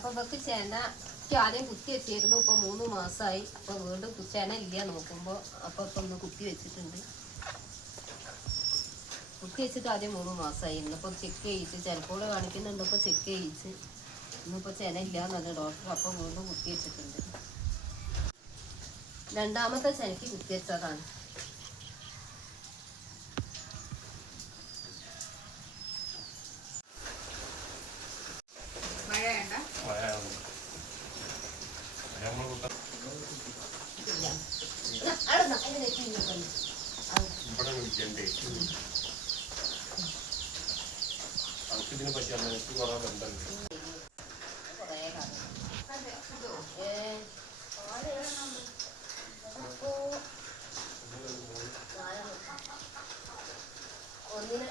അപ്പൊ ഇവക്ക് ചെന ആദ്യം കുത്തി വെച്ചിരുന്നു. ഇപ്പൊ 3 മാസമായി. അപ്പൊ വീണ്ടും ചെന ഇല്ല നോക്കുമ്പോ. അപ്പൊ ഒന്ന് കുത്തി വെച്ചിട്ടുണ്ട്. കുത്തി വെച്ചിട്ട് ആദ്യം 3 മാസമായി. ഇന്നിപ്പോ ചെക്ക് ചെയ്യിച്ച് ചിലപ്പോൾ കാണിക്കുന്നുണ്ട്. ഇപ്പൊ ചെക്ക് ചെയ്യിച്ച് ഇന്നിപ്പോ ചെന ഇല്ലാന്നത് ഡോക്ടർ. അപ്പൊ വീണ്ടും കുത്തി വെച്ചിട്ടുണ്ട്. രണ്ടാമത്തെ ചെനക്ക് കുത്തി വെച്ചതാണ്. ഇതിനെ പറ്റി എനിക്ക് കുറെ ബന്ധമുണ്ട്. ഒന്നിനെ